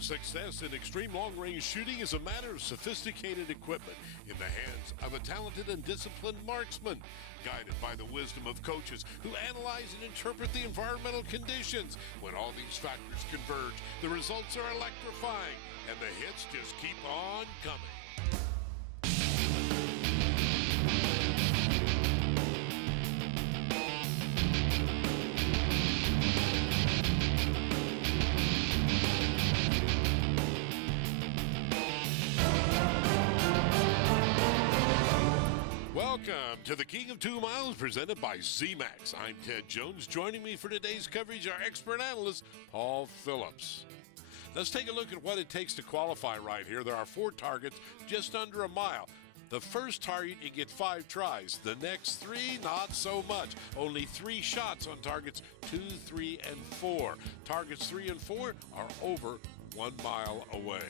Success in extreme long-range shooting is a matter of sophisticated equipment in the hands of a talented and disciplined marksman, guided by the wisdom of coaches who analyze and interpret the environmental conditions. When all these factors converge, the results are electrifying, and the hits just keep on coming. Welcome to the King of 2 Miles, presented by ZMAX. I'm Ted Jones. Joining me for today's coverage, our expert analyst, Paul Phillips. Let's take a look at what it takes to qualify right here. There are 4 targets, just under a mile. The first target, you get 5 tries. The next 3, not so much. Only 3 shots on targets 2, 3, and 4. Targets 3 and 4 are over 1 mile away.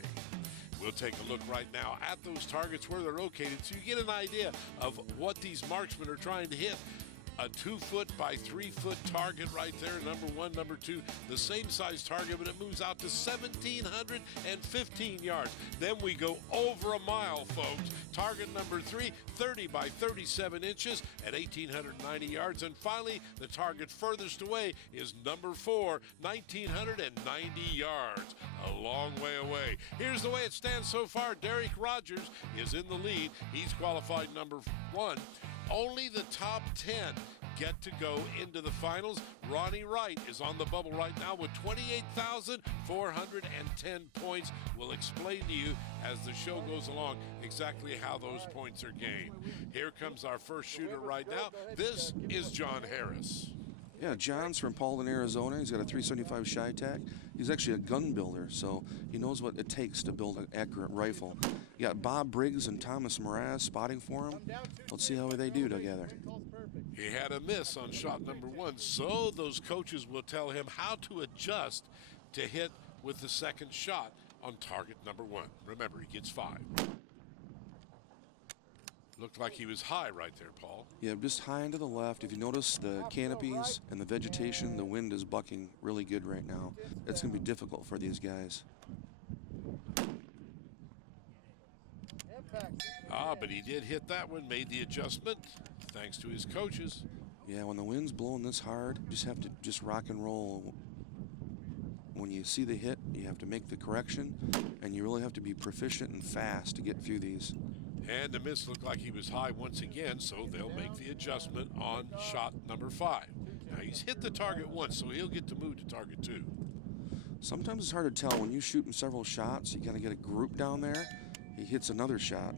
We'll take a look right now at those targets where they're located so you get an idea of what these marksmen are trying to hit. A 2-foot by 3-foot target right there, number 1, number 2, the same size target, but it moves out to 1,715 yards. Then we go over a mile, folks. Target number 3, 30 by 37 inches at 1,890 yards. And finally, the target furthest away is number 4, 1,990 yards. A long way away. Here's the way it stands so far. Derek Rogers is in the lead. He's qualified number 1. Only the top 10 get to go into the finals. Ronnie Wright is on the bubble right now with 28,410 points. We'll explain to you as the show goes along exactly how those points are gained. Here comes our first shooter right now. This is John Harris. Yeah, John's from Paulden, Arizona. He's got a 375 Chi-Tac. He's actually a gun builder, so he knows what it takes to build an accurate rifle. You got Bob Briggs and Thomas Mraz spotting for him. Let's see how they do together. He had a miss on shot number 1, so those coaches will tell him how to adjust to hit with the second shot on target number 1. Remember, he gets 5. Looked like he was high right there, Paul. Yeah, just high and to the left. If you notice the canopies and the vegetation, the wind is bucking really good right now. It's going to be difficult for these guys. But he did hit that one, made the adjustment, thanks to his coaches. Yeah, when the wind's blowing this hard, you just have to just rock and roll. When you see the hit, you have to make the correction, and you really have to be proficient and fast to get through these. And the miss looked like he was high once again, so they'll make the adjustment on shot number 5. Now, he's hit the target once, so he'll get to move to target 2. Sometimes it's hard to tell. When you shoot in several shots, you got to get a group down there. He hits another shot.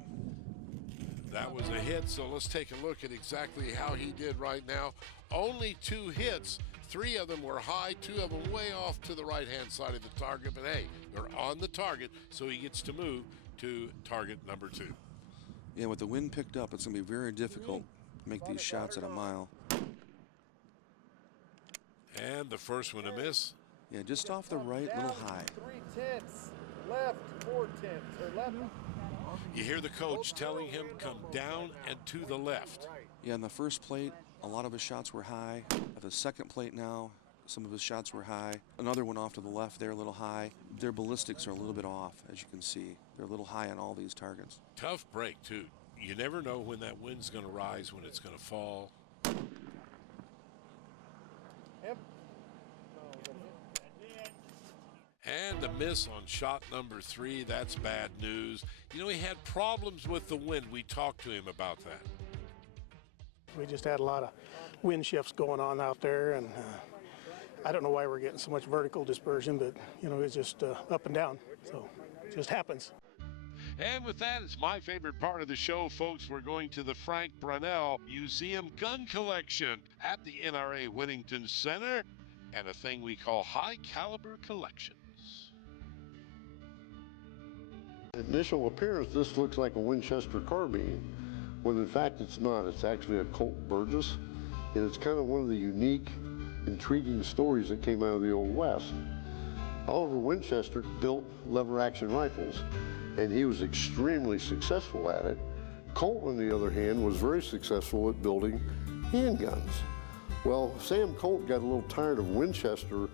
That was a hit, so let's take a look at exactly how he did right now. Only 2 hits. 3 of them were high, 2 of them way off to the right-hand side of the target. But, hey, they're on the target, so he gets to move to target number 2. Yeah, with the wind picked up, it's going to be very difficult to make these shots at a mile. And the first one a miss. Yeah, just off the right, a little high. 3/10, left 4/10, or left. You hear the coach telling him, come down and to the left. Yeah, in the first plate, a lot of his shots were high. At the second plate now, some of his shots were high. Another one off to the left there, a little high. Their ballistics are a little bit off, as you can see. They're a little high on all these targets. Tough break, too. You never know when that wind's going to rise, when it's going to fall. Yep. And a miss on shot number 3. That's bad news. You know, he had problems with the wind. We talked to him about that. We just had a lot of wind shifts going on out there, and I don't know why we're getting so much vertical dispersion, but, you know, it's just up and down, so it just happens. And with that, it's my favorite part of the show, folks. We're going to the Frank Brunell Museum Gun Collection at the NRA Whittington Center, and a thing we call high caliber collections. Initial appearance, this looks like a Winchester carbine, when in fact it's not. It's actually a Colt Burgess, and it's kind of one of the unique, intriguing stories that came out of the Old West. Oliver Winchester built lever-action rifles, and he was extremely successful at it. Colt, on the other hand, was very successful at building handguns. Well, Sam Colt got a little tired of Winchester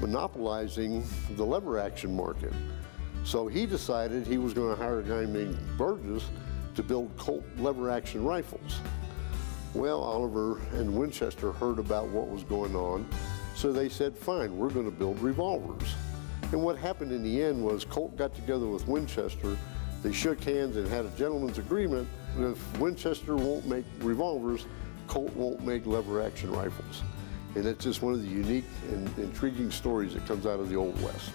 monopolizing the lever action market. So he decided he was going to hire a guy named Burgess to build Colt lever action rifles. Well, Oliver and Winchester heard about what was going on, so they said, fine, we're going to build revolvers. And what happened in the end was Colt got together with Winchester, they shook hands and had a gentleman's agreement. If Winchester won't make revolvers, Colt won't make lever action rifles. And it's just one of the unique and intriguing stories that comes out of the Old West.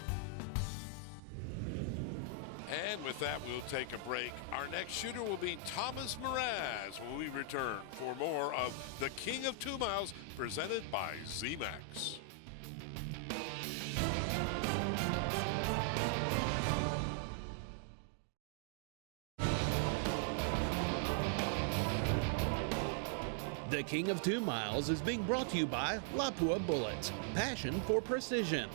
And with that, we'll take a break. Our next shooter will be Thomas Mraz when we return for more of The King of 2 Miles, presented by ZMAX. The King of 2 Miles is being brought to you by Lapua Bullets, passion for precision.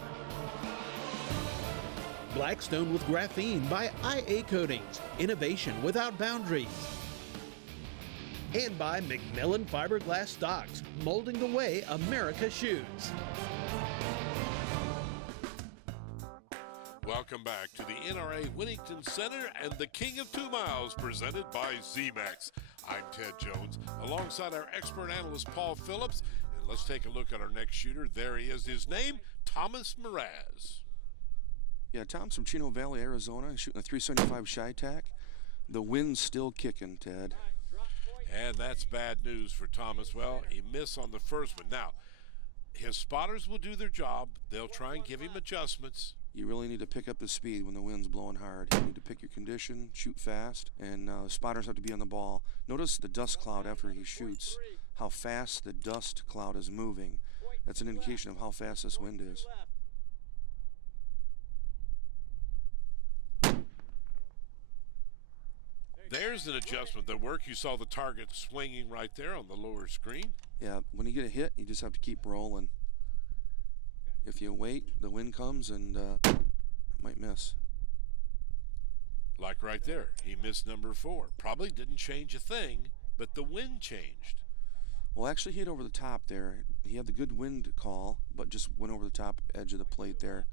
Blackstone with graphene by IA Coatings, innovation without boundaries. And by McMillan Fiberglass Stocks, molding the way America shoots. Welcome back to the NRA Winnington Center and the King of 2 Miles, presented by ZMAX. I'm Ted Jones, alongside our expert analyst, Paul Phillips. And let's take a look at our next shooter. There he is. His name, Thomas Mraz. Yeah, Tom's from Chino Valley, Arizona. He's shooting a 375 Chi-Tac. The wind's still kicking, Ted. And that's bad news for Thomas. Well, he missed on the first one. Now, his spotters will do their job. They'll try and give him adjustments. You really need to pick up the speed when the wind's blowing hard. You need to pick your condition, shoot fast, and the spotters have to be on the ball. Notice the dust cloud after he shoots, how fast the dust cloud is moving. That's an indication of how fast this wind is. There's an adjustment that worked. You saw the target swinging right there on the lower screen. Yeah, when you get a hit, you just have to keep rolling. If you wait, the wind comes and might miss. Like right there, he missed number 4. Probably didn't change a thing, but the wind changed. Well, actually, he hit over the top there. He had the good wind call, but just went over the top edge of the plate there.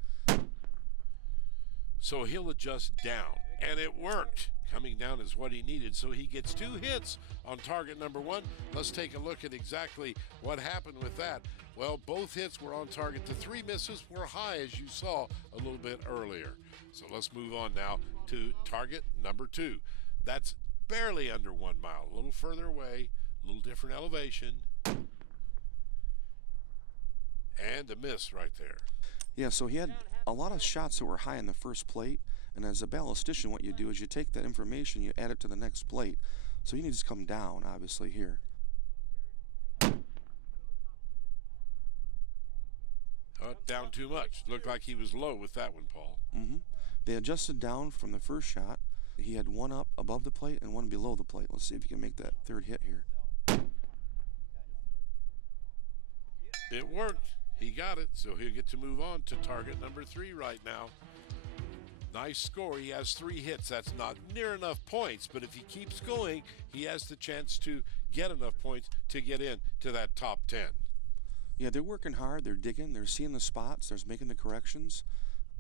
So he'll adjust down, and it worked. Coming down is what he needed, so he gets 2 hits on target number 1. Let's take a look at exactly what happened with that. Well, both hits were on target. The 3 misses were high, as you saw a little bit earlier. So let's move on now to target number 2. That's barely under 1 mile, a little further away, a little different elevation. And a miss right there. Yeah, so he had a lot of shots that were high in the first plate, and as a ballistician, what you do is you take that information, you add it to the next plate. So you need to come down, obviously, here. Down too much. Looked like he was low with that one, Paul. They adjusted down from the first shot. He had one up above the plate and one below the plate. Let's see if he can make that third hit here. It worked. He got it, so he'll get to move on to target number 3 right now. Nice score. He has 3 hits. That's not near enough points, but if he keeps going, he has the chance to get enough points to get in to that top 10. Yeah, they're working hard. They're digging. They're seeing the spots. They're making the corrections.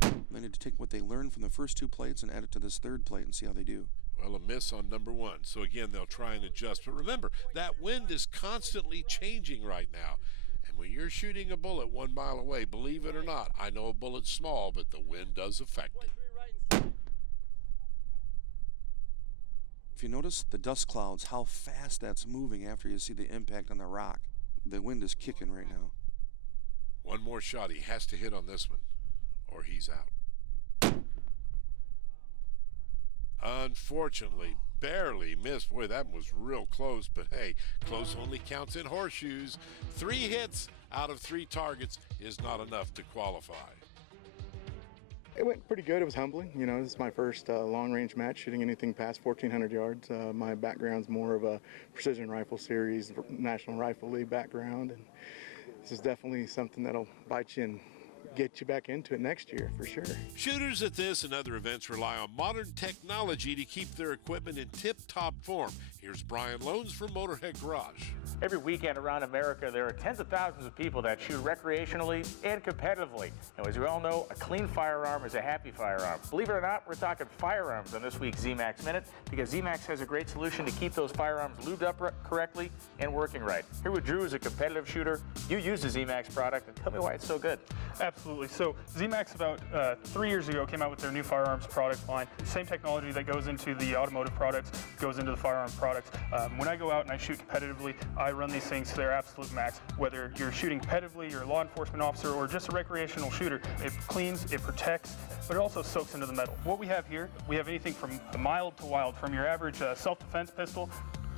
They need to take what they learned from the first 2 plates and add it to this third plate and see how they do. Well, a miss on number 1. So again, they'll try and adjust. But remember, that wind is constantly changing right now. And when you're shooting a bullet 1 mile away, believe it or not, I know a bullet's small, but the wind does affect it. If you notice the dust clouds, how fast that's moving after you see the impact on the rock. The wind is kicking right now. One more shot. He has to hit on this one, or he's out. Unfortunately, barely missed. Boy, that was real close, but hey, close only counts in horseshoes. 3 hits out of 3 targets is not enough to qualify. It went pretty good. It was humbling. You know, this is my first long-range match, shooting anything past 1,400 yards. My background's more of a precision rifle series, National Rifle League background, and this is definitely something that'll bite you and get you back into it next year for sure. Shooters at this and other events rely on modern technology to keep their equipment in tip-top form. Here's Brian Loans from Motorhead Garage. Every weekend around America, there are tens of thousands of people that shoot recreationally and competitively. And as we all know, a clean firearm is a happy firearm. Believe it or not, we're talking firearms on this week's ZMAX Minute because ZMAX has a great solution to keep those firearms lubed up correctly and working right. Here with Drew, who's a competitive shooter. You use the ZMAX product, and tell me why it's so good. Absolutely. So ZMAX about 3 years ago came out with their new firearms product line. Same technology that goes into the automotive products goes into the firearm products. When I go out and I shoot competitively, I run these things to their absolute max. Whether you're shooting competitively, you're a law enforcement officer, or just a recreational shooter, it cleans, it protects, but it also soaks into the metal. What we have here, we have anything from mild to wild, from your average self-defense pistol,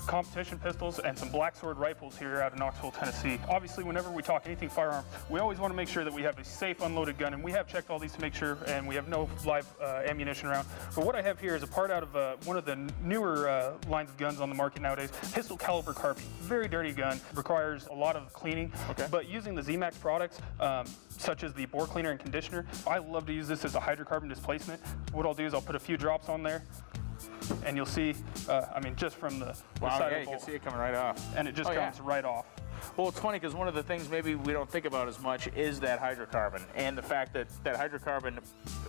competition pistols, and some black sword rifles here out of Knoxville, Tennessee. Obviously, whenever we talk anything firearm, we always want to make sure that we have a safe unloaded gun, and we have checked all these to make sure, and we have no live ammunition around. But what I have here is a part out of one of the newer lines of guns on the market nowadays, pistol caliber carbine. Very dirty gun, requires a lot of cleaning, but using the ZMAX products, such as the bore cleaner and conditioner, I love to use this as a hydrocarbon displacement. What I'll do is I'll put a few drops on there, and you'll see, I mean, just from the side of the bolt, you can see it coming right off. and it just comes right off. Well, it's funny because one of the things maybe we don't think about as much is that hydrocarbon, and the fact that hydrocarbon,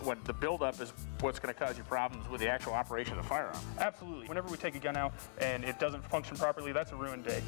when the buildup is what's going to cause you problems with the actual operation of the firearm. Absolutely. Whenever we take a gun out and it doesn't function properly, that's a ruined day.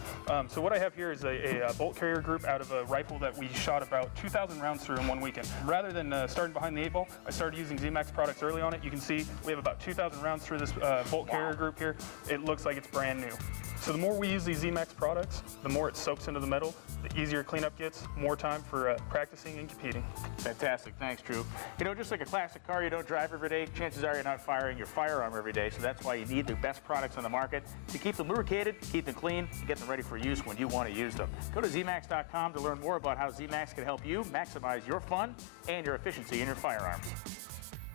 So what I have here is a bolt carrier group out of a rifle that we shot about 2,000 rounds through in one weekend. Rather than starting behind the 8-ball, I started using ZMAX products early on it. You can see we have about 2,000 rounds through this bolt carrier group here. It looks like it's brand new. So the more we use these ZMAX products, the more it soaks into the metal, the easier cleanup gets, more time for practicing and competing. Fantastic, thanks, Drew. You know, just like a classic car you don't drive every day, chances are you're not firing your firearm every day, so that's why you need the best products on the market to keep them lubricated, keep them clean, and get them ready for use when you want to use them. Go to ZMAX.com to learn more about how ZMAX can help you maximize your fun and your efficiency in your firearms.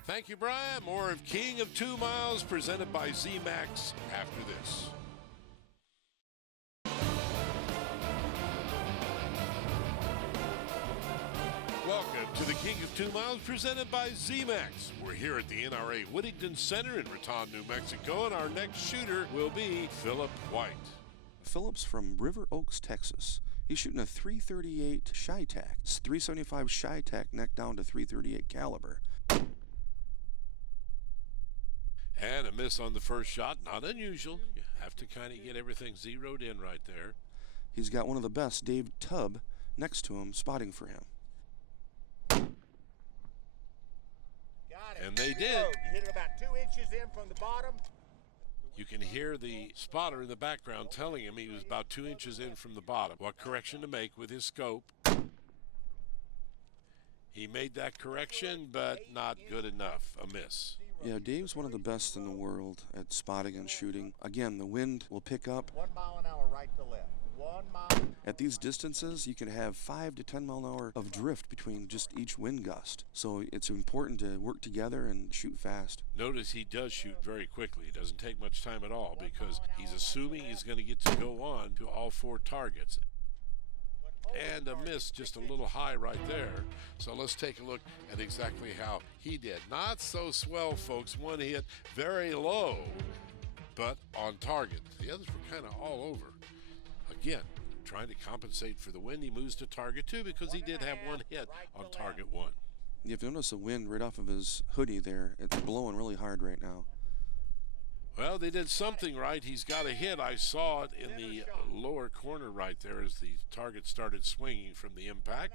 Thank you, Brian. More of King of 2 Miles presented by ZMAX after this. Welcome to the King of 2 Miles presented by ZMAX. We're here at the NRA Whittington Center in Raton, New Mexico, and our next shooter will be Philip White. Phillips from River Oaks, Texas. He's shooting a .338 Shy-Tac. It's .375 Shy-Tac neck down to .338 caliber. And a miss on the first shot, not unusual. You have to kind of get everything zeroed in right there. He's got one of the best, Dave Tubb, next to him, spotting for him. And they did. You hit it about 2 inches in from the bottom. You can hear the spotter in the background telling him he was about 2 inches in from the bottom. What correction to make with his scope. He made that correction, but not good enough. A miss. Yeah, Dave's one of the best in the world at spotting and shooting. Again, the wind will pick up. 1 mile an hour right to left. 1 mile. At these distances, you can have 5 to 10 mile an hour of drift between just each wind gust. So it's important to work together and shoot fast. Notice he does shoot very quickly. It doesn't take much time at all because he's assuming he's going to get to go on to all 4 targets. And a miss just a little high right there. So let's take a look at exactly how he did. Not so swell, folks. One hit very low, but on target. The others were kind of all over. Again, trying to compensate for the wind, he moves to target 2 because he did have 1 hit on target 1. You have to notice the wind right off of his hoodie there. It's blowing really hard right now. Well, they did something right. He's got a hit. I saw it in the lower corner right there as the target started swinging from the impact.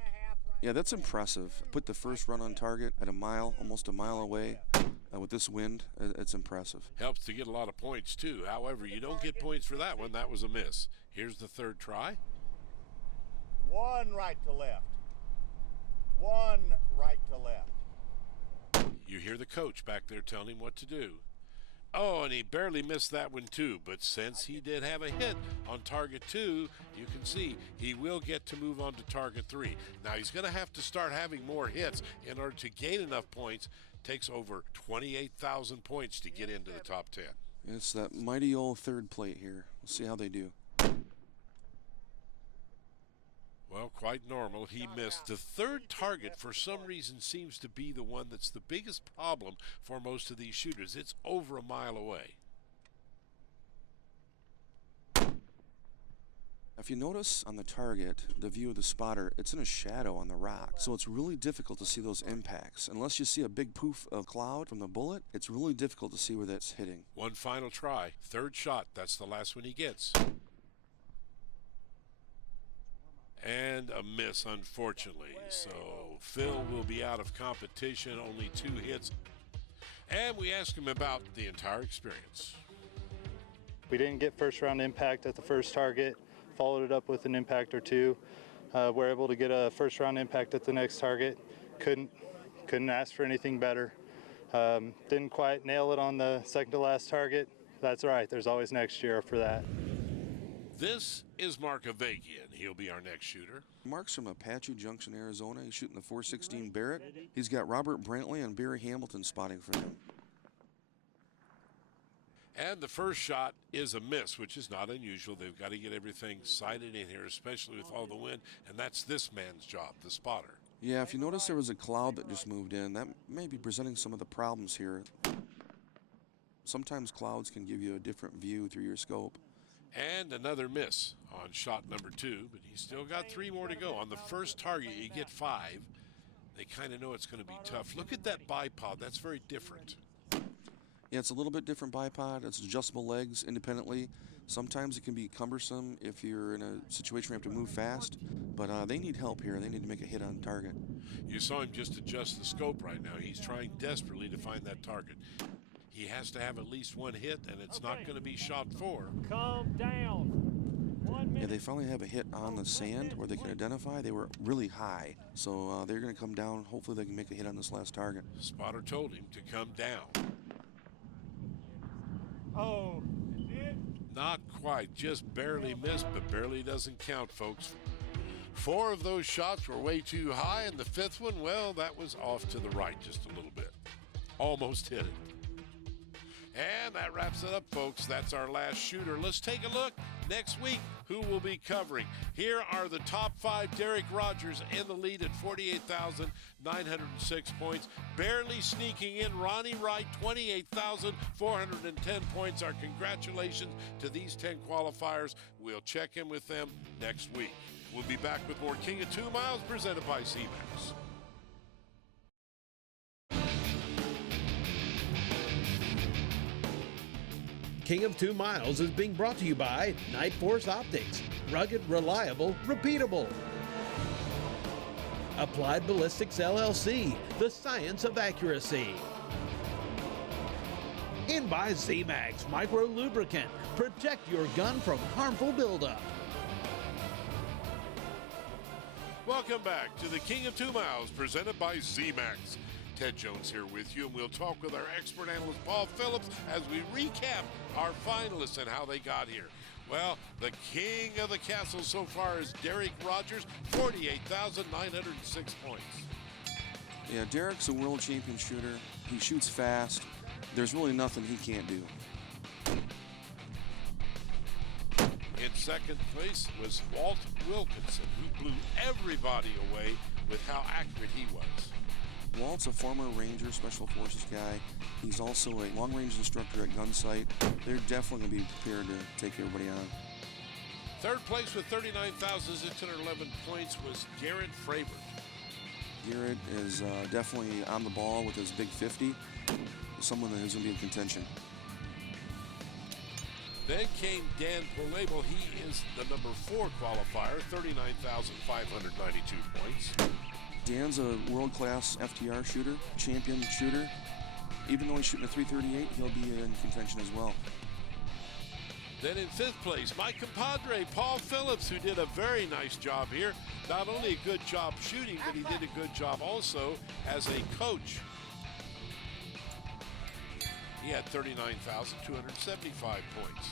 Yeah, that's impressive. Put the first run on target at a mile, almost a mile away. With this wind, it's impressive. Helps to get a lot of points, too. However, you don't get points for that one. That was a miss. Here's the third try. 1 right to left. 1 right to left. You hear the coach back there telling him what to do. Oh, and he barely missed that one, too. But since he did have a hit on target 2, you can see he will get to move on to target 3. Now, he's going to have to start having more hits in order to gain enough points. Takes over 28,000 points to get into the top 10. It's that mighty old third plate here. We'll see how they do. Well, quite normal. He missed. The third target, for some reason, seems to be the one that's the biggest problem for most of these shooters. It's over a mile away. If you notice on the target, the view of the spotter, it's in a shadow on the rock. So it's really difficult to see those impacts. Unless you see a big poof of cloud from the bullet, it's really difficult to see where that's hitting. One final try. Third shot. That's the last one he gets. And a miss, unfortunately. So Phil will be out of competition, only 2 hits. And we asked him about the entire experience. We didn't get first round impact at the first target, followed it up with an impact or 2. We're able to get a first round impact at the next target. Couldn't ask for anything better. Didn't quite nail it on the second to last target. That's all right, there's always next year for that. This is Mark Avakian. He'll be our next shooter. Mark's from Apache Junction, Arizona. He's shooting the .416 Barrett. He's got Robert Brantley and Barry Hamilton spotting for him. And the first shot is a miss, which is not unusual. They've got to get everything sighted in here, especially with all the wind, and that's this man's job, the spotter. Yeah, if you notice there was a cloud that just moved in, that may be presenting some of the problems here. Sometimes clouds can give you a different view through your scope. And another miss on shot number 2, but he's still got 3 more to go. On the first target, you get 5. They kind of know it's going to be tough. Look at that bipod. That's very different. Yeah, it's a little bit different bipod. It's adjustable legs independently. Sometimes it can be cumbersome if you're in a situation where you have to move fast, but they need help here. They need to make a hit on target. You saw him just adjust the scope right now. He's trying desperately to find that target. He has to have at least 1 hit, and it's not going to be shot 4. Calm down. 1 minute. Yeah, they finally have a hit on the sand where they can identify. They were really high, so they're going to come down. Hopefully they can make a hit on this last target. The spotter told him to come down. Oh, Not quite, just barely missed, but barely doesn't count, folks. 4 of those shots were way too high, and the 5th one, well, that was off to the right just a little bit. Almost hit it. And that wraps it up, folks. That's our last shooter. Let's take a look next week who we'll be covering. Here are the top 5. Derek Rogers in the lead at 48,906 points. Barely sneaking in, Ronnie Wright, 28,410 points. Our congratulations to these 10 qualifiers. We'll check in with them next week. We'll be back with more King of 2 Miles presented by ZMAX. King of 2 Miles is being brought to you by Night Force Optics. Rugged, reliable, repeatable. Applied Ballistics LLC, the science of accuracy. And by ZMAX Micro Lubricant. Protect your gun from harmful buildup. Welcome back to the King of 2 Miles presented by ZMAX. Ted Jones here with you, and we'll talk with our expert analyst Paul Phillips as we recap our finalists and how they got here. Well, the king of the castle so far is Derek Rogers, 48,906 points. Yeah, Derek's a world champion shooter. He shoots fast. There's really nothing he can't do. In second place was Walt Wilkinson, who blew everybody away with how accurate he was. Walt's a former Ranger Special Forces guy. He's also a long-range instructor at Gun-Sight. They're definitely going to be prepared to take everybody on. Third place with 39,611 points was Garrett Fravert. Garrett is definitely on the ball with his big 50. Someone that is going to be in contention. Then came Dan Polabel. He is the number 4 qualifier, 39,592 points. Dan's a world-class FTR shooter, champion shooter. Even though he's shooting a .338, he'll be in contention as well. Then in 5th place, my compadre, Paul Phillips, who did a very nice job here. Not only a good job shooting, but he did a good job also as a coach. He had 39,275 points.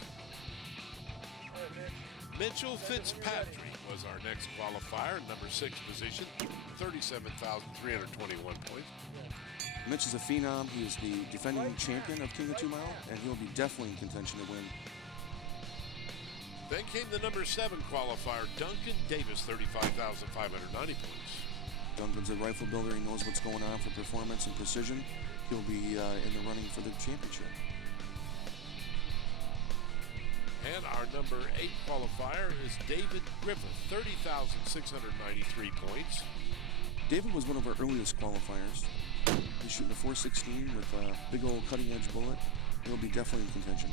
Mitchell Fitzpatrick was our next qualifier, number 6 position, 37,321 points. Mitch is a phenom. He is the defending champion of King of 2 Mile, and he'll be definitely in contention to win. Then came the number 7 qualifier, Duncan Davis, 35,590 points. Duncan's a rifle builder. He knows what's going on for performance and precision. He'll be in the running for the championship. And our number 8 qualifier is David Griffith, 30,693 points. David was one of our earliest qualifiers. He's shooting a 416 with a big old cutting edge bullet. He'll be definitely in contention.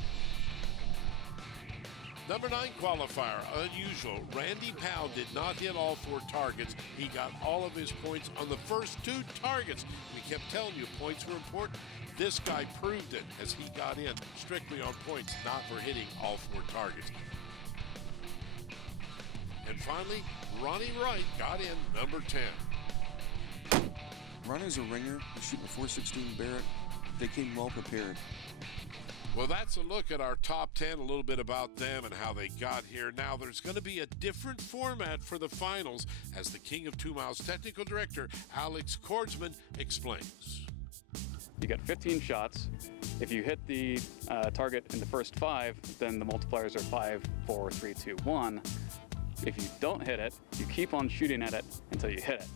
Number 9 qualifier, unusual. Randy Powell did not hit all 4 targets. He got all of his points on the first 2 targets. We kept telling you points were important. This guy proved it as he got in strictly on points, not for hitting all 4 targets. And finally, Ronnie Wright got in number 10. Ronnie's a ringer. He's shooting a 416 Barrett. They came well prepared. Well, that's a look at our top 10, a little bit about them and how they got here. Now, there's going to be a different format for the finals, as the King of 2 Miles technical director, Alex Kordsman, explains. You get 15 shots. If you hit the target in the first 5, then the multipliers are 5, 4, 3, 2, 1. If you don't hit it, you keep on shooting at it until you hit it.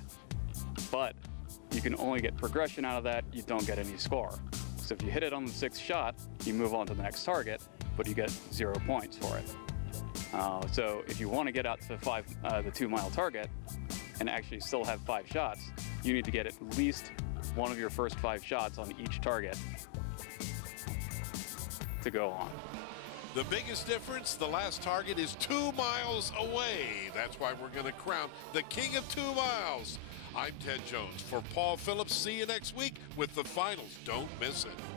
But you can only get progression out of that. You don't get any score. So if you hit it on the 6th shot, you move on to the next target, but you get 0 points for it. So if you want to get out to the 2 mile target and actually still have 5 shots, you need to get at least one of your first 5 shots on each target to go on. The biggest difference, the last target is 2 miles away. That's why we're going to crown the King of 2 Miles. I'm Ted Jones. For Paul Phillips, see you next week with the finals. Don't miss it.